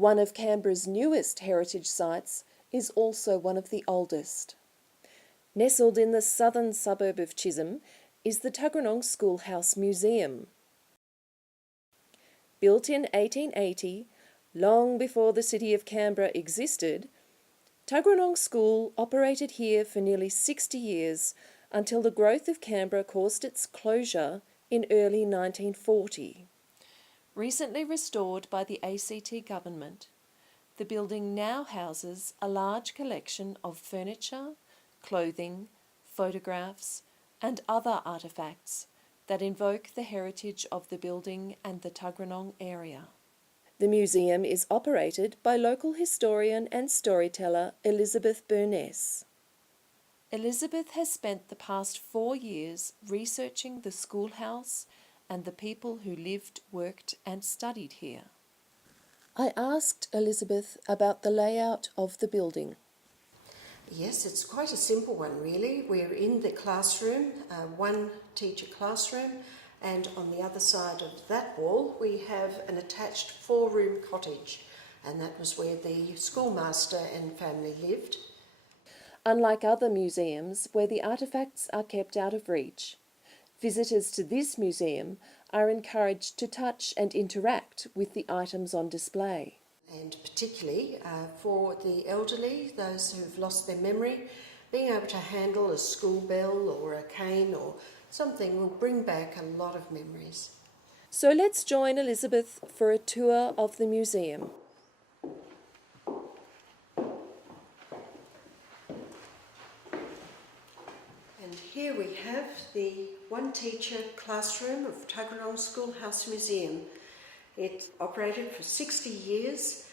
One of Canberra's newest heritage sites is also one of the oldest. Nestled in the southern suburb of Chisholm is the Tuggeranong Schoolhouse Museum. Built in 1880, long before the city of Canberra existed, Tuggeranong School operated here for nearly 60 years until the growth of Canberra caused its closure in early 1940. Recently restored by the ACT government, the building now houses a large collection of furniture, clothing, photographs, and other artefacts that invoke the heritage of the building and the Tuggeranong area. The museum is operated by local historian and storyteller Elizabeth Burness. Elizabeth has spent the past 4 years researching the schoolhouse and the people who lived, worked and studied here. I asked Elizabeth about the layout of the building. Yes, it's quite a simple one really. We're in the classroom, one teacher classroom, and on the other side of that wall we have an attached 4-room cottage, and that was where the schoolmaster and family lived. Unlike other museums where the artefacts are kept out of reach, visitors to this museum are encouraged to touch and interact with the items on display. And particularly for the elderly, those who've lost their memory, being able to handle a school bell or a cane or something will bring back a lot of memories. So let's join Elizabeth for a tour of the museum. And here we have the one teacher classroom of Tuggeranong Schoolhouse Museum. It operated for 60 years.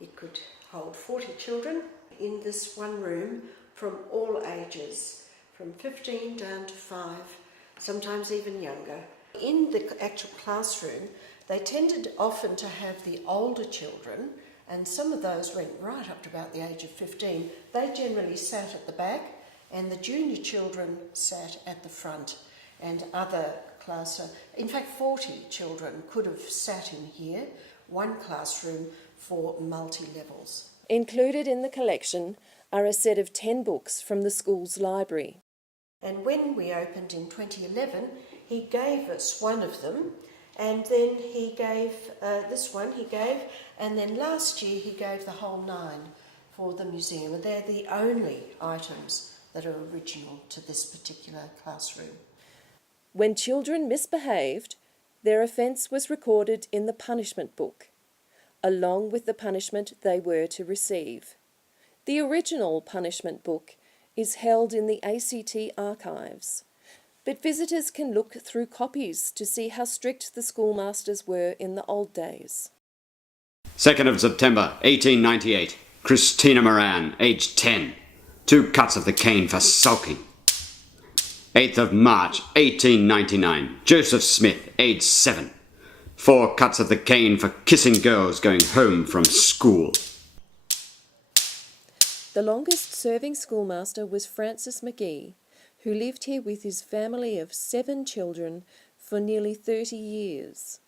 It could hold 40 children in this one room from all ages, from 15 down to 5, sometimes even younger. In the actual classroom, they tended often to have the older children, and some of those went right up to about the age of 15. They generally sat at the back, and the junior children sat at the front, and other in fact 40 children could have sat in here, one classroom for multi-levels. Included in the collection are a set of 10 books from the school's library. And when we opened in 2011, he gave us one of them, and then he gave and then last year he gave the whole 9 for the museum. And they're the only items that are original to this particular classroom. When children misbehaved, their offence was recorded in the punishment book, along with the punishment they were to receive. The original punishment book is held in the ACT archives, but visitors can look through copies to see how strict the schoolmasters were in the old days. 2nd of September 1898, Christina Moran, aged 10, 2 cuts of the cane for sulking. 8th of March 1899, Joseph Smith, aged 7, 4 cuts of the cane for kissing girls going home from school. The longest serving schoolmaster was Francis McGee, who lived here with his family of 7 children for nearly 30 years.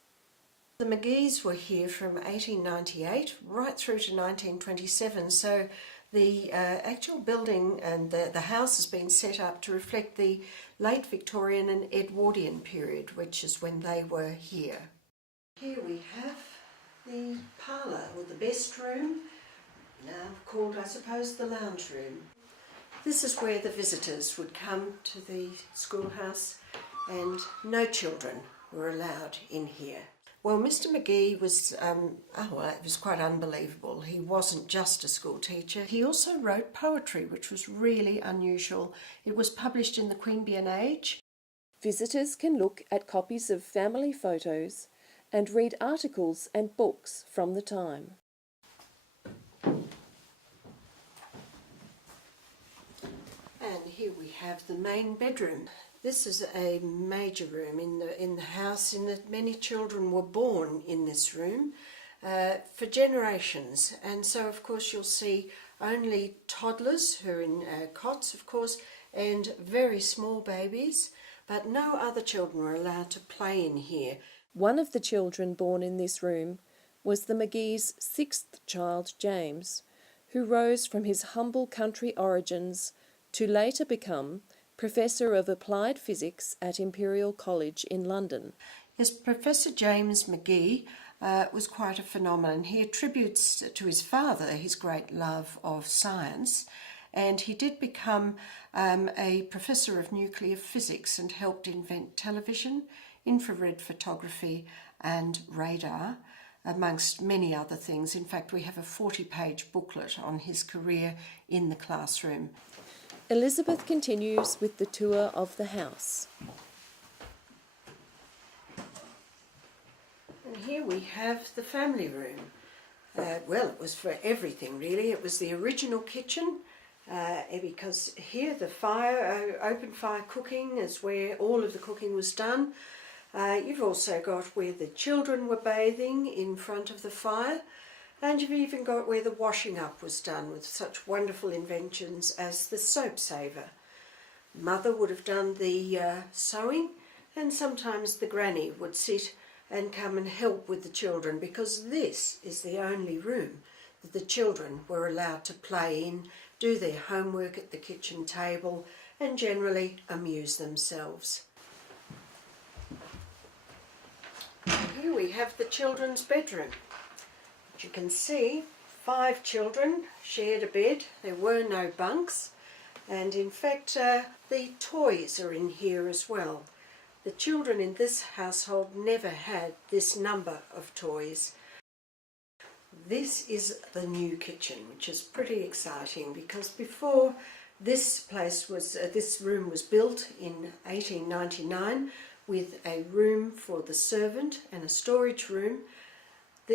The McGees were here from 1898 right through to 1927, so the actual building and the house has been set up to reflect the late Victorian and Edwardian period, which is when they were here. Here we have the parlour, or the best room, now called, I suppose, the lounge room. This is where the visitors would come to the schoolhouse, and no children were allowed in here. Well, Mr. McGee was, it was quite unbelievable. He wasn't just a school teacher. He also wrote poetry, which was really unusual. It was published in the Queanbeyan Age. Visitors can look at copies of family photos and read articles and books from the time. And here we have the main bedroom. This is a major room in the house, in that many children were born in this room for generations. And so, of course, you'll see only toddlers who are in cots, of course, and very small babies, but no other children were allowed to play in here. One of the children born in this room was the McGee's sixth child, James, who rose from his humble country origins to later become Professor of Applied Physics at Imperial College in London. Yes, Professor James McGee was quite a phenomenon. He attributes to his father his great love of science, and he did become a professor of nuclear physics and helped invent television, infrared photography and radar, amongst many other things. In fact, we have a 40-page booklet on his career in the classroom. Elizabeth continues with the tour of the house. And here we have the family room. Well, it was for everything really. It was the original kitchen because here the fire, open fire cooking is where all of the cooking was done. You've also got where the children were bathing in front of the fire, and you've even got where the washing up was done with such wonderful inventions as the soap saver. Mother would have done the sewing, and sometimes the granny would sit and come and help with the children, because this is the only room that the children were allowed to play in, do their homework at the kitchen table and generally amuse themselves. Here we have the children's bedroom. As you can see, 5 children shared a bed. There were no bunks, and in fact the toys are in here as well. The children in this household never had this number of toys. This is the new kitchen, which is pretty exciting, because before this room was built in 1899 with a room for the servant and a storage room.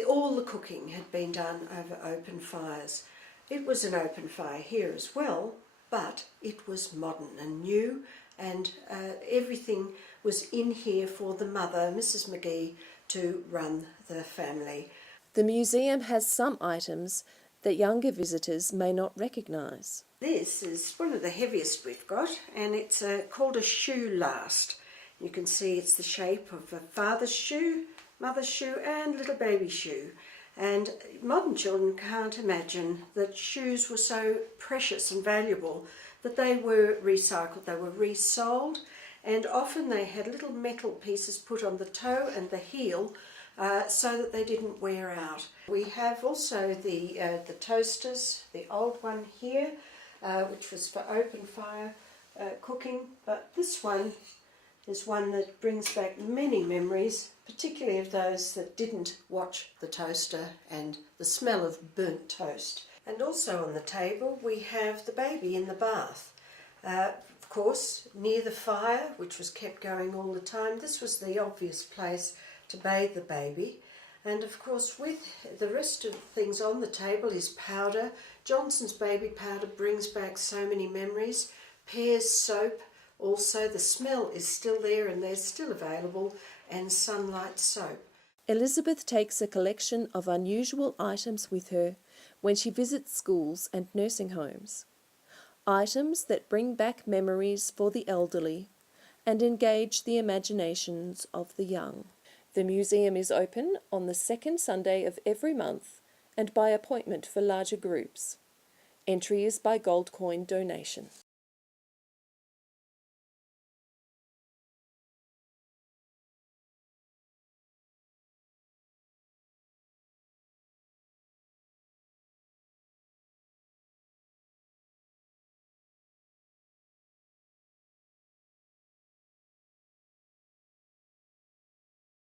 All the cooking had been done over open fires. It was an open fire here as well, but it was modern and new, and everything was in here for the mother, Mrs. McGee, to run the family. The museum has some items that younger visitors may not recognise. This is one of the heaviest we've got, and it's called a shoe last. You can see it's the shape of a father's shoe, mother's shoe and little baby shoe. And modern children can't imagine that shoes were so precious and valuable that they were recycled, they were resold, and often they had little metal pieces put on the toe and the heel so that they didn't wear out. We have also the toasters, the old one here, which was for open fire cooking, but this one is one that brings back many memories, particularly of those that didn't watch the toaster and the smell of burnt toast. And also on the table we have the baby in the bath. Of course, near the fire, which was kept going all the time, this was the obvious place to bathe the baby. And of course, with the rest of the things on the table is powder. Johnson's baby powder brings back so many memories. Pear's soap, also the smell is still there and they're still available, and Sunlight soap. Elizabeth takes a collection of unusual items with her when she visits schools and nursing homes. Items that bring back memories for the elderly and engage the imaginations of the young. The museum is open on the second Sunday of every month and by appointment for larger groups. Entry is by gold coin donation.